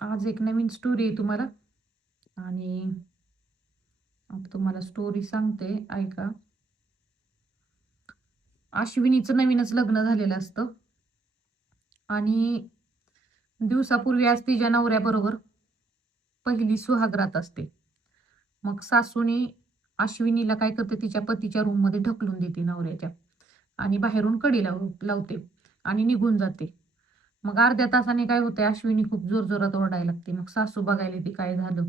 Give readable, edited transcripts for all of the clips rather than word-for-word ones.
आज एक नवीन स्टोरी आहे तुम्हाला. आणि आता तुम्हाला स्टोरी सांगते, ऐका. अश्विनीचं नवीनच लग्न झालेलं असतं आणि दिवसापूर्वी आज तिच्या नवऱ्याबरोबर पहिली सुहागरात असते. मग सासूने अश्विनीला काय करते, तिच्या पतीच्या रूम मध्ये ढकलून देते नवऱ्याच्या, आणि बाहेरून कडी लावते आणि निघून जाते. मग अर्ध्या तासाने काय होते, अश्विनी खूप जोरजोरात ओरडायला लागते. मग सासू बघायला येते काय झालं.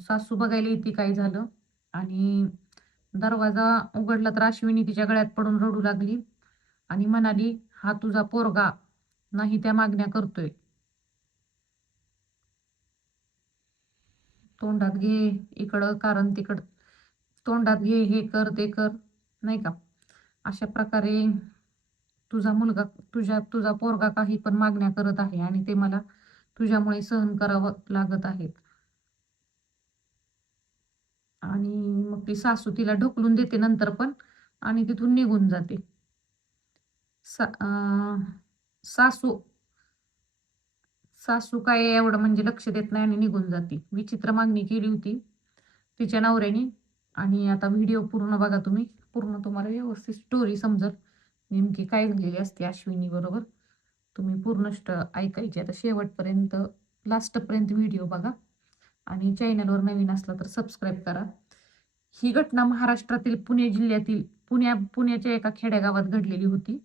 सासू बघायला येते काय झालं. आणि दरवाजा उघडला तर अश्विनी तिच्या गळ्यात पडून रडू लागली आणि म्हणाली, हा तुझा पोरगा नाही त्या मागण्या करतोय. तोंडात घे, इकडं कारण तिकडं, तोंडात घे, हे कर ते कर, नाही का. अशा प्रकारे तुझा मुलगा, तुझा पोरगा काही पण मागण्या करत आहे आणि ते मला तुझ्यामुळे सहन करावं लागत आहे. आणि मग ती सासू तिला ढकलून देते नंतर पण, आणि तिथून निघून जाते. सासू सासू काय एवढं म्हणजे लक्ष देत नाही आणि निघून जाते. विचित्र मागणी केली होती तिच्या नवऱ्याने. आणि आता व्हिडिओ पूर्ण बघा तुम्ही, पूर्ण तुम्हाला व्यवस्थित स्टोरी समजल नेमकी काय झालेली असते अश्विनी बरोबर. तुम्ही पूर्ण ऐकायची आता शेवटपर्यंत, लास्टपर्यंत व्हिडिओ बघा. आणि चॅनलवर नवीन असला तर सबस्क्राईब करा. ही घटना महाराष्ट्रातील पुणे जिल्ह्यातील पुण्याच्या एका खेड्यागावात घडलेली होती.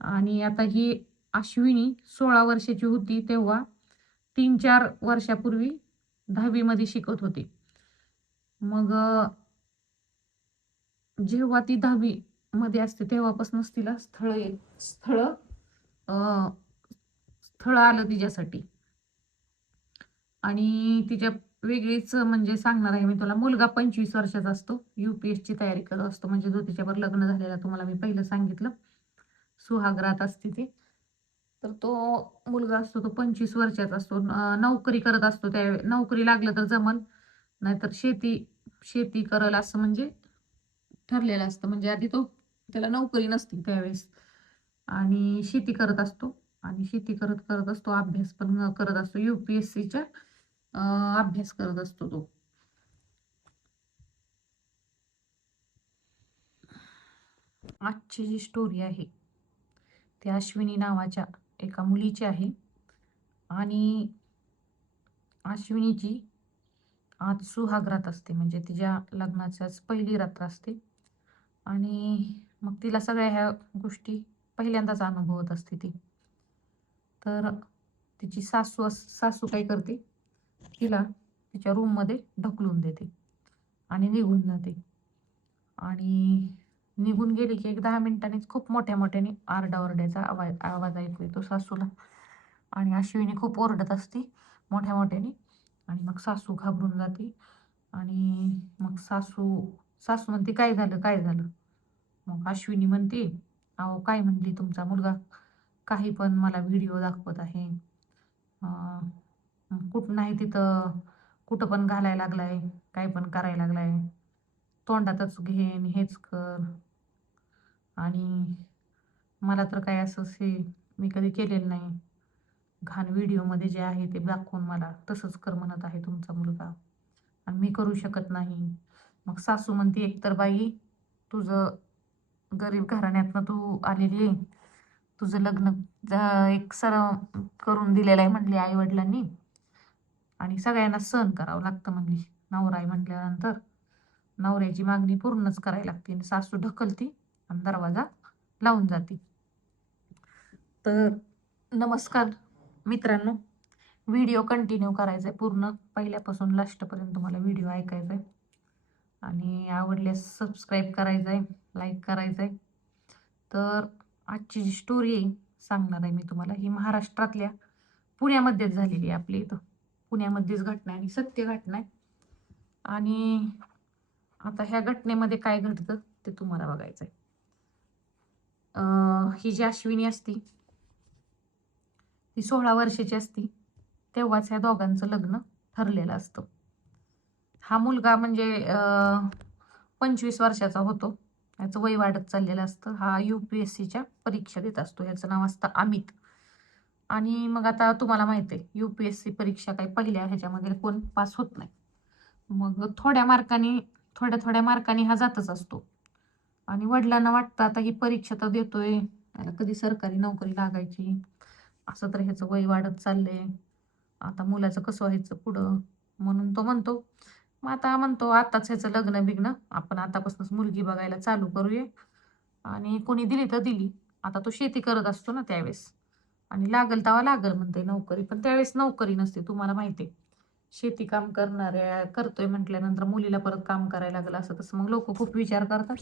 आणि आता ही अश्विनी 16 वर्षाची होती तेव्हा, 3-4 वर्षापूर्वी 10वी मध्ये शिकत होती. मग जेव्हा ती 10वी मध्ये असते तेव्हापासूनच तिला स्थळ स्थळ आलं तिच्यासाठी. आणि तिच्या वेगळीच म्हणजे सांगणार आहे मी तुला. मुलगा 25 वर्षाचा असतो, UPSC तयारी करत असतो, म्हणजे जो तिच्यावर लग्न झालेला तुम्हाला मी पहिलं सांगितलं, सुहागरात असते ती. तर तो मुलगा असतो तो 25 वर्षाचा असतो. नोकरी करत असतो. त्या नोकरी लागलं तर जमल, नाहीतर शेती शेती करल असं म्हणजे ठरलेलं असतं. म्हणजे आधी तो, त्याला नोकरी नसती त्यावेळेस, आणि शेती करत असतो. आणि शेती करत करत असतो, अभ्यास पण करत असतो, UPSCच्या अभ्यास करत असतो तो. आजची जी स्टोरी आहे ती अश्विनी नावाच्या एका मुलीची आहे. आणि अश्विनीची आज सुहागरात असते, म्हणजे तिच्या लग्नाच्याच पहिली रात्र असते. आणि मग तिला सगळ्या ह्या गोष्टी पहिल्यांदाच अनुभवत असते ती. तर तिची सासू काय करते, तिला तिच्या रूममध्ये ढकलून देते आणि निघून जाते. आणि निघून गेली की एक 10 मिनिटांनीच खूप मोठ्या मोठ्याने आरडाओरड्याचा आवाज आवाज ऐकू येतो सासूला. आणि अश्विनी खूप ओरडत असते मोठ्या मोठ्याने. आणि मग सासू घाबरून जाते. आणि मग सासू सासू म्हणते, काय झालं काय झालं. मग अश्विनी म्हणते, अहो काय म्हणली, तुमचा मुलगा काही पण मला व्हिडिओ दाखवत आहे. कुठं नाही तिथं, कुठं पण घालायला लागलाय, काय पण करायला लागलाय, तोंडातच घेन हेच कर. आणि मला तर काय असं हे मी कधी केलेलं नाही. घाण व्हिडिओमध्ये जे आहे ते दाखवून मला तसंच कर म्हणत आहे तुमचा मुलगा, आणि मी करू शकत नाही. मग सासू म्हणते, एकतर बाई तुझं गरीब घराण्यातनं तू आलेली आहे, तुझं लग्न एक करून दिलेलं आहे म्हणली आई वडिलांनी, आणि सगळ्यांना सहन करावं लागतं म्हणली. नवरा आहे म्हटल्यानंतर नवऱ्याची मागणी पूर्णच करायला लागते. आणि सासू ढकलती आणि दरवाजा लावून जाते. तर नमस्कार मित्रांनो, व्हिडिओ कंटिन्यू करायचा आहे पूर्ण पहिल्यापासून लास्टपर्यंत तुम्हाला व्हिडिओ ऐकायचा आहे. आणि आवडल्यास सबस्क्राईब करायचं आहे, लाईक करायचं आहे. तर आजची जी स्टोरी आहे सांगणार आहे मी तुम्हाला, ही महाराष्ट्रातल्या पुण्यामध्येच झालेली आहे. आपल्या इथं पुण्यामध्येच घटना आहे आणि सत्य घटना आहे. आणि आता ह्या घटनेमध्ये काय घडतं ते तुम्हाला बघायचं आहे. ही जी अश्विनी असती ती 16 वर्षाची असती तेव्हाच ह्या दोघांचं लग्न ठरलेलं असतं. हा मुलगा म्हणजे 25 वर्षाचा होतो. याचं वय वाढत चाललेलं असतं. हा UPSCच्या परीक्षा देत असतो. याचं नाव असतं अमित. आणि मग आता तुम्हाला माहिती आहे UPSC परीक्षा काही पहिल्या ह्याच्यामध्ये कोण पास होत नाही. मग थोड्या थोड्या मार्कांनी हा जातच असतो. आणि वडिलांना वाटतं आता ही परीक्षा तर देतोय, याला कधी सरकारी नोकरी लागायची, असं तर ह्याचं वय वाढत चाललंय, आता मुलाचं कसं व्हायचं पुढं. म्हणून तो म्हणतो, मग आता म्हणतो आताच ह्याचं लग्न बिग्न आपण आतापासूनच मुलगी बघायला चालू करूया. आणि कोणी दिली तर दिली. आता तो शेती करत असतो ना त्यावेळेस, आणि लागल तेव्हा लागल म्हणते नोकरी, पण त्यावेळेस नोकरी नसते तुम्हाला माहिती आहे. शेती काम करतोय म्हटल्यानंतर मुलीला परत काम करायला लागलं असं तसं, मग लोक खूप विचार करतात.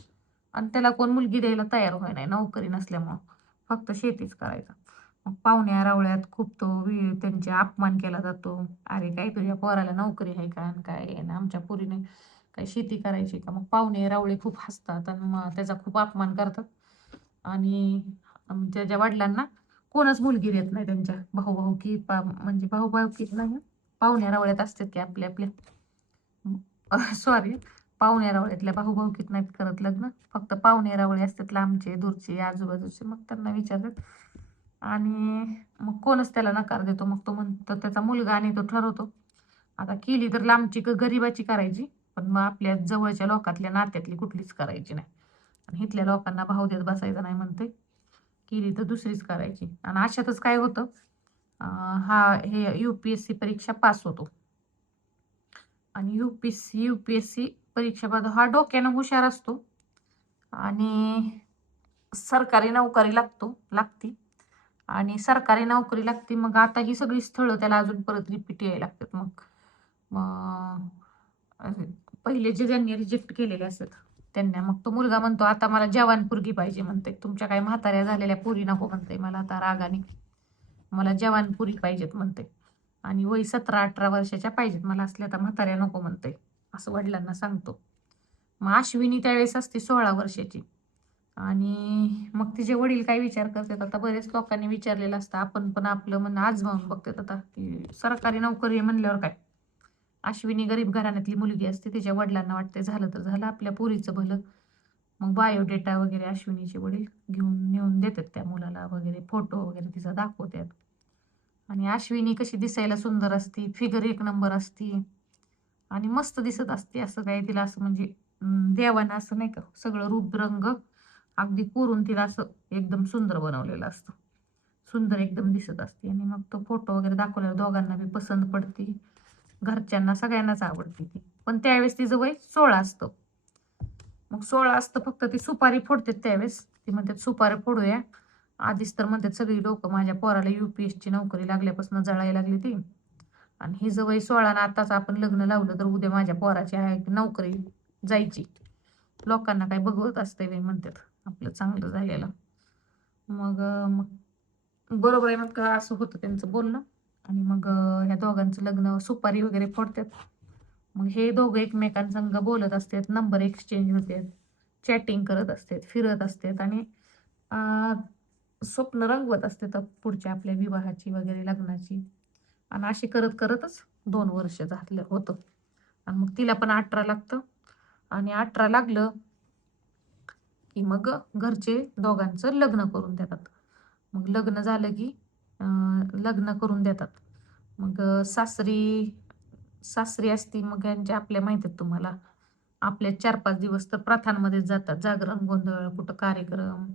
आणि त्याला कोण मुलगी द्यायला तयार होय नाही नोकरी नसल्यामुळं, फक्त शेतीच करायचं. मग पाहुण्या रावळ्यात खूप त्यांचे अपमान केला जातो. अरे काय तुझ्या पोराला नोकरी आहे का, आणि काय आहे ना, आमच्या पोरीने काय शेती करायची का. मग पाहुणे रावळे खूप हसतात आणि मग त्याचा खूप अपमान करतात. आणि त्याच्या वडिलांना कोणच मुलगी देत नाही, त्यांच्या म्हणजे भाऊभाऊकीत नाही, पाहुण्या रावळ्यात असतात की आपल्या आपल्या सॉरी, पाहुणे रावळ्यातल्या भाऊभाऊकीत नाहीत करत लग्न, फक्त पाहुणे रावळे असतात लांबचे दूरचे आजूबाजूचे, मग त्यांना विचारतात. आणि मग कोणच त्याला नकार देतो. मग तो म्हणतो त्याचा मुलगा, आणि तो ठरवतो आता केली तर लांबची गरीबाची करायची, पण मग आपल्या जवळच्या लोकातल्या नात्यातली कुठलीच करायची नाही. आणि इथल्या लोकांना भाव देत बसायचं नाही म्हणते, केली तर दुसरीच करायची. आणि अशातच काय होतं, हे UPSC परीक्षा पास होतो. आणि UPSC परीक्षा हा डोक्यानं हुशार असतो आणि सरकारी नोकरी लागती. आणि सरकारी नोकरी लागते. मग आता ही सगळी स्थळं त्याला अजून परत रिपीट यायला लागतात. मग पहिले जे ज्यांनी रिजेक्ट केलेले असतात त्यांना, मग तो मुलगा म्हणतो आता मला जवान पोरगी पाहिजे म्हणते, तुमच्या काही म्हाताऱ्या झालेल्या पोरी नको म्हणते मला, आता रागाने मला जवान पुरी पाहिजेत म्हणते. आणि वय 17-18 वर्षाच्या पाहिजेत मला, असल्या आता म्हाताऱ्या नको म्हणते, असं वडिलांना सांगतो. मग अश्विनी त्यावेळेस असते 16 वर्षाची. आणि मग तिचे वडील काय विचार करतात, आता बरेच लोकांनी विचारलेलं असतं, आपण पण आपलं मन आजमावून बघतात आता की सरकारी नोकरी म्हणल्यावर काय. अश्विनी गरीब घराण्यातली मुलगी असते, तिच्या वडिलांना वाटते झालं तर झालं आपल्या पुरीचं भलं. मग बायोडेटा वगैरे अश्विनीचे वडील नेऊन देतात त्या मुलाला वगैरे, फोटो वगैरे तिचा दाखवतात. आणि अश्विनी कशी दिसायला सुंदर असती, फिगर एक नंबर असती आणि मस्त दिसत असते. असं काय तिला असं म्हणजे देवानं असं नाही का सगळं रूप रंग अगदी कोरून तिला असं एकदम सुंदर बनवलेलं असतं, सुंदर एकदम दिसत असते. आणि मग तो फोटो वगैरे दाखवल्यावर दोघांना बी पसंत पडते, घरच्यांना सगळ्यांनाच आवडते ती. पण त्यावेळेस तिचं वय 16 असतं. मग 16 असतं, फक्त ती सुपारी फोडतात त्यावेळेस, ती म्हणतात सुपारी फोडूया. आधीच तर म्हणतात सगळी लोक माझ्या पोराला UPSC नोकरी लागल्यापासून जळायला लागली ती, आणि ही जवळ 16 ना आताच आपण लग्न लावलं तर उद्या माझ्या पोराची आहे नोकरी जायची, लोकांना काय बघवत असते मी म्हणतात आपलं चांगलं झालेलं. मग बरोबर आहे, मग असं होतं त्यांचं बोलणं. आणि मग ह्या दोघांचं लग्न, सुपारी वगैरे फोडतात. मग हे दोघं एकमेकांसंग बोलत असतात, नंबर एक्सचेंज होतात, चॅटिंग करत असतात, फिरत असतात आणि स्वप्न रंगवत असतात पुढच्या आपल्या विवाहाची वगैरे लग्नाची. आणि अशी करत करतच 2 वर्ष झालं होतं. आणि मग तिला पण 18 लागतं. आणि 18 लागलं की मग घरचे दोघांचं लग्न करून देतात. मग लग्न झालं की लग्न करून देतात. मग सासरी सासरी असती, मग यांच्या आपल्या माहित आहेत तुम्हाला, आपल्या 4-5 दिवस तर प्रथांमध्येच जातात, जागरण गोंधळ, कुठं कार्यक्रम,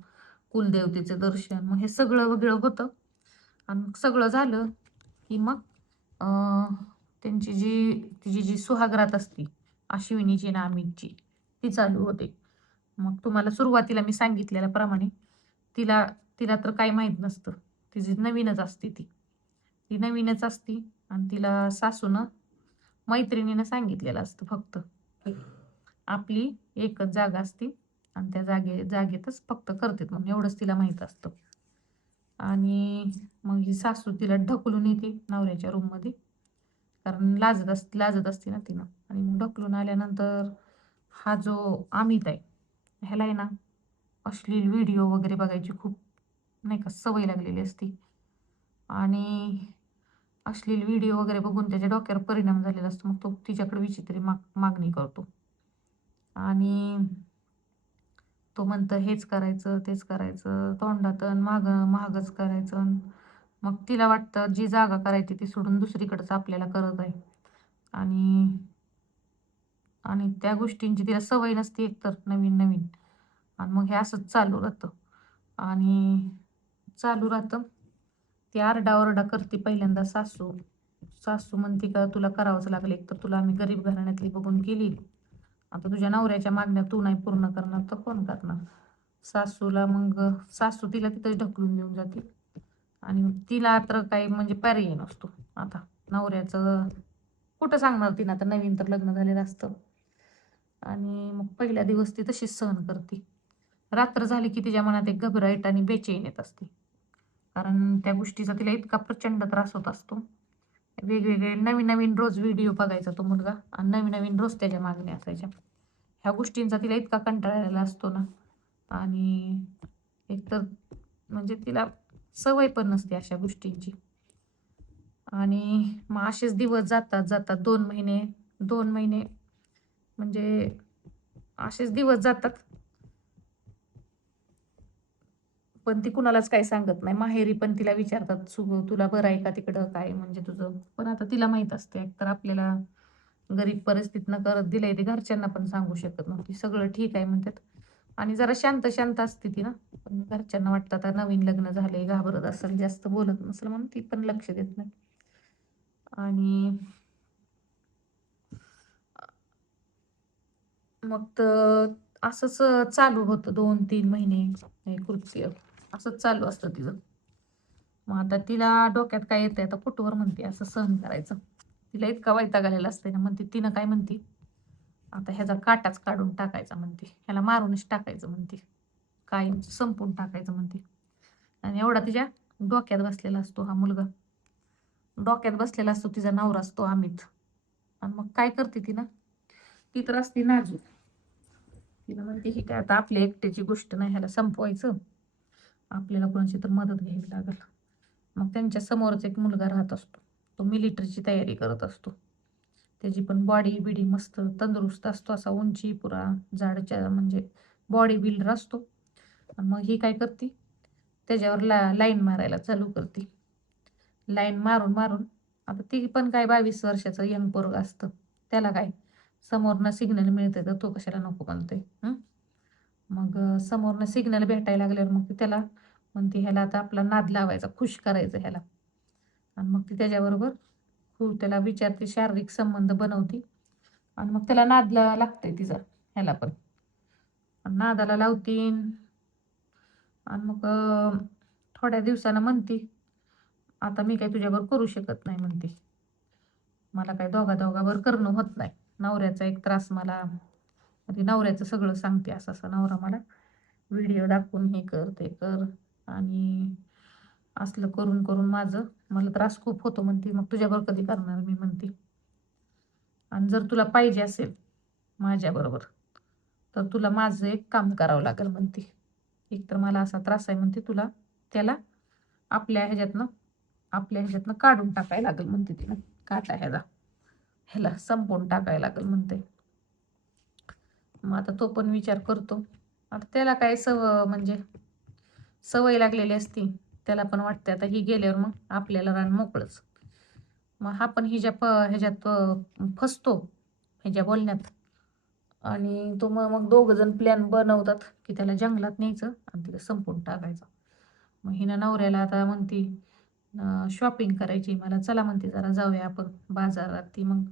कुलदेवतेचं दर्शन, मग हे सगळं वेगळं होतं. आणि मग सगळं झालं की मग तिची जी सुहागरात असती अश्विनीची ना अमितची, ती चालू होते. मग तुम्हाला सुरुवातीला मी सांगितलेल्याप्रमाणे तिला तिला तर काही माहीत नसतं, तिची नवीनच असते ती ती नवीनच असती. आणि तिला सासूनं मैत्रिणीनं सांगितलेलं असतं फक्त की आपली एकच जागा असती आणि त्या जागेतच फक्त करते म्हणून एवढंच तिला माहीत असतं. आणि मग ही सासू तिला ढकलून येते नवऱ्याच्या रूममध्ये, कारण लाजत असते ना तिनं. आणि मग ढकलून आल्यानंतर हा जो अमित आहे, ह्याला आहे ना अश्लील व्हिडिओ वगैरे बघायची खूप नाही का सवय लागलेली असती. आणि अश्लील व्हिडिओ वगैरे बघून त्याच्या डोक्यावर परिणाम झालेला असतो. मग तो तिच्याकडे विचित्र मागणी करतो. आणि तो म्हणतं हेच करायचं तेच करायचं, तोंडातून महागच करायचं, मग तिला वाटतं जी जागा करायची ती सोडून दुसरीकडंच आपल्याला करत आहे. आणि आणि त्या गोष्टींची तिला सवय नसते एकतर नवीन नवीन. आणि मग हे असंच चालू राहतं. आणि चालू राहतं. ती आरडाओरडा करते पहिल्यांदा सासू. सासू म्हणते का तुला करावंच लागेल, एकतर तुला आम्ही गरीब घराण्यातली बघून केली. आता तुझ्या नवऱ्याच्या मागण्या तू नाही पूर्ण करणार तर कोण करणार? सासूला मग सासू तिला तिथंच ढकलून देऊन जाते. आणि मग तिला तर काही म्हणजे पर्याय नसतो. आता नवऱ्याचं कुठं सांगणार तिनं, आता नवीन तर लग्न झालेलं असतं. आणि मग पहिल्या दिवस ती तशीच सहन करते. रात्र झाली की तिच्या मनात एक घबराट आणि बेचैन येत असते. कारण त्या गोष्टीचा तिला इतका प्रचंड त्रास होत असतो. वेगवेगळे नवीन-नवीन रोज व्हिडिओ बघायचा तो मुलगा आणि नवीन-नवीन रोज त्याच्या मागण्या असायच्या. ह्या गोष्टींचा तिला इतका कंटाळा आलेला असतो ना. आणि एकतर म्हणजे तिला सवय पण नसते अशा गोष्टींची. आणि मग असेच दिवस जातात 2 महिने, 2 महिने म्हणजे असेच दिवस जातात. पण ती कुणालाच काही सांगत नाही. माहेरी पण तिला विचारतात, तुला बरं आहे का तिकडं काय म्हणजे तुझं?" पण आता तिला माहीत असते एकतर आपल्याला गरीब परिस्थितीनं करत दिलंय ते घरच्यांना पण सांगू शकत नव्हती. सगळं ठीक आहे म्हणतात. आणि जरा शांत शांत असते ती ना. पण घरच्यांना वाटतं आता नवीन लग्न झालंय, घाबरत असेल, जास्त बोलत नसेल म्हणून ती पण लक्ष देत नाही. आणि मग तर असंच चालू होतं 2-3 महिने हे कृत्य. असंच चालू असतं तिचं. मग आता तिला डोक्यात काय येतंय, आता कुठवर म्हणते असं सहन करायचं. तिला इतका वैताग आलेला असतंय ना, म्हणते तिनं काय म्हणते, आता ह्याचा काटाच काढून टाकायचा म्हणते. ह्याला मारूनच टाकायचं म्हणते. कायमचं संपवून टाकायचं म्हणते. आणि एवढा तिच्या डोक्यात बसलेला असतो हा मुलगा. डोक्यात बसलेला असतो तिचा नवरा असतो अमित. आणि मग काय करते ती ना, ती तर असते नाजूक. तिला म्हणते ही काय आता आपल्या एकट्याची गोष्ट नाही, ह्याला संपवायचं. आपल्याला कोणाची तर मदत घ्यावी लागेल. मग त्यांच्या समोरच एक मुलगा राहत असतो. तो मिलिटरीची तयारी करत असतो. त्याची पण बॉडी बिडी मस्त तंदुरुस्त असतो, असा उंची पुरा जाडच्या म्हणजे बॉडी बिल्डर असतो. आणि मग ही काय करते, त्याच्यावर लाईन मारायला चालू करते. लाईन मारून मारून आता ती पण काय 22 वर्षाचं यंग पोरग असतं. त्याला काय समोरनं सिग्नल मिळते तर तो कशाला नको म्हणतोय. मग समोरनं सिग्नल भेटायला लागल्यावर मग ती त्याला म्हणते ह्याला आता आपला नाद लावायचा, खुश करायचं ह्याला. आणि मग ती त्याच्याबरोबर खूप त्याला विचारते, शारीरिक संबंध बनवते. आणि मग त्याला नादला लागतंय तिचा ह्याला पण. नादाला लावतीन आणि मग थोड्या दिवसानं म्हणते, आता मी काही तुझ्याबरोबर करू शकत नाही म्हणते. मला काही दोघा-दोघावर करणं होत नाही. नवऱ्याचा एक त्रास मला, ती नवऱ्याचं सगळं सांगते, असं-असं नवरा मला व्हिडिओ दाखवून हे कर, ते कर. आणि असलं करून करून मला त्रास खूप होतो म्हणते. मग तुझ्याबरोबर कधी करणार मी म्हणते. आणि जर तुला पाहिजे असेल माझ्याबरोबर, तर तुला माझं एक काम करावं लागेल म्हणते. एकतर मला असा त्रास आहे म्हणते, तुला त्याला आपल्या ह्याच्यातनं काढून टाकायला लागेल म्हणते तिला. काटा ह्याला संपवून टाकायला लागेल म्हणते. मग आता तो पण विचार करतो. आता त्याला काय म्हणजे सवय लागलेली असती. त्याला पण वाटते आता ही गेल्यावर मग आपल्याला रान मोकळंच. मग हा पण ह्याच्यात फसतो ह्याच्या बोलण्यात. आणि तो मग दोघं जण प्लॅन बनवतात की त्याला जंगलात न्यायचं आणि तिला संपवून टाकायचं. मग हिनं नवऱ्याला आता म्हणती शॉपिंग करायची मला, चला म्हणते जरा जाऊया आपण बाजारात. ती मग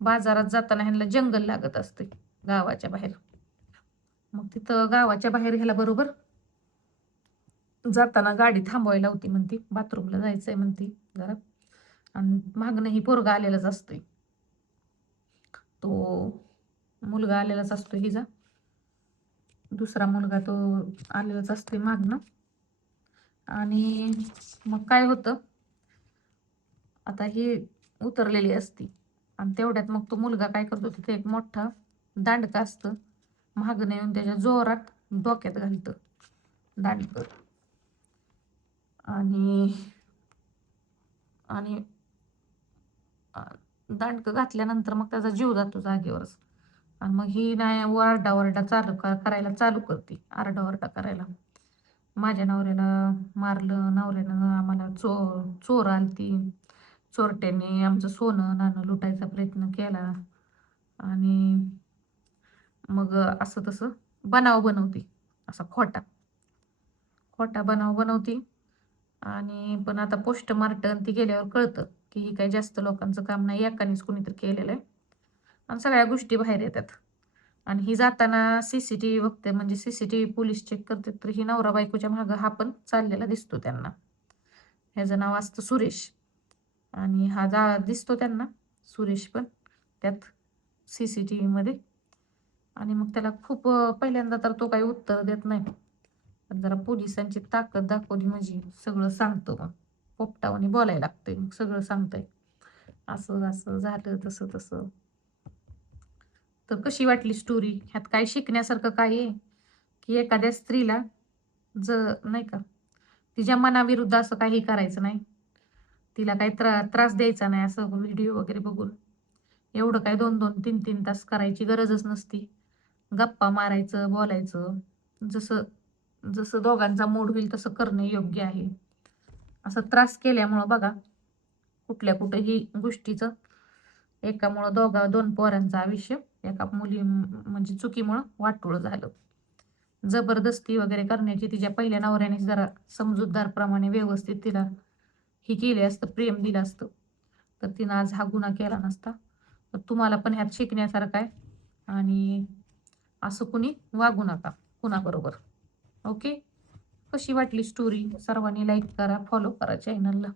बाजारात जाताना ह्यांना जंगल लागत असते गावाच्या बाहेर. मग तिथं गावाच्या बाहेर ह्याला बरोबर जाताना गाडी थांबवायला होती म्हणती, बाथरूमला जायचंय म्हणती जरा. आणि मागणं ही पोरगा आलेलाच असतोय. तो मुलगा आलेलाच असतो हिचा. दुसरा मुलगा तो आलेलाच असतोय मागणं. आणि मग काय होतं, आता ही उतरलेली असती. आणि तेवढ्यात मग तो मुलगा काय करतो, तिथे एक मोठा दांडका असतं. मागणं येऊन त्याच्या जोरात डोक्यात घालतं दांडकं. आणि आणि दांडकं घातल्यानंतर मग त्याचा जीव जातो जागेवरच. आणि मग ही नाही ओरडा-ओरडा करायला चालू करते, आरडाओरडा करायला. माझ्या नवऱ्याला मारलं, नवऱ्यानं आम्हाला चोर आलती, चोरट्यांनी आमचं सोनं नाणं लुटायचा प्रयत्न केला आणि मग असं तसं बनाव बनवते, असा खोटा खोटा बनाव बनवते. आणि पण आता पोस्टमार्टम ती गेल्यावर कळतं की ही काही जास्त लोकांचं काम नाही, एकानेच कुणीतरी केलेलं आहे आणि सगळ्या गोष्टी बाहेर येतात. आणि ही जाताना सीसीटीव्ही बघते, म्हणजे सीसीटीव्ही पोलीस चेक करते, तर ही नवरा बायकोच्या मागं हा पण चाललेला दिसतो त्यांना. ह्याचं नाव असतं सुरेश आणि हा दिसतो त्यांना सुरेश पण त्यात सीसीटीव्हीमध्ये. आणि मग त्याला खूप पहिल्यांदा तर तो काही उत्तर देत नाही, पण जरा पोलिसांची ताकद दाखवली म्हणजे सगळं सांगतो. मग पोपटावानी बोलायला लागतंय, मग सगळं सांगतंय, असं असं झालं, तसं तसं. तर कशी वाटली स्टोरी? ह्यात काय शिकण्यासारखं काय आहे की एखाद्या स्त्रीला नाही का तिच्या मनाविरुद्ध असं काही करायचं नाही, तिला काही त्रास द्यायचा नाही असं व्हिडिओ वगैरे बघून. एवढं काय 2-2, 3-3 तास करायची गरजच नसती. गप्पा मारायचं, बोलायचं. जसं जसं दोघांचा मूड होईल तसं करणं योग्य आहे. असं त्रास केल्यामुळं बघा कुठल्याही गोष्टीचं एकामुळं दोन पोरांचं आयुष्य एका मुली म्हणजे चुकीमुळं वाटोळं झालं. जबरदस्ती वगैरे करण्याची तिच्या पहिल्या नवऱ्याने जरा समजूतदारप्रमाणे व्यवस्थित तिला हे केले असतं, प्रेम दिलं असतं, तर तिनं आज हा गुन्हा केला नसता. तर तुम्हाला पण ह्यात शिकण्यासारखं आहे आणि असं कुणी वागू नका कुणाबरोबर. ओके. कशी वाटली स्टोरी? सर्वांनी लाईक करा, फॉलो करा चॅनलला.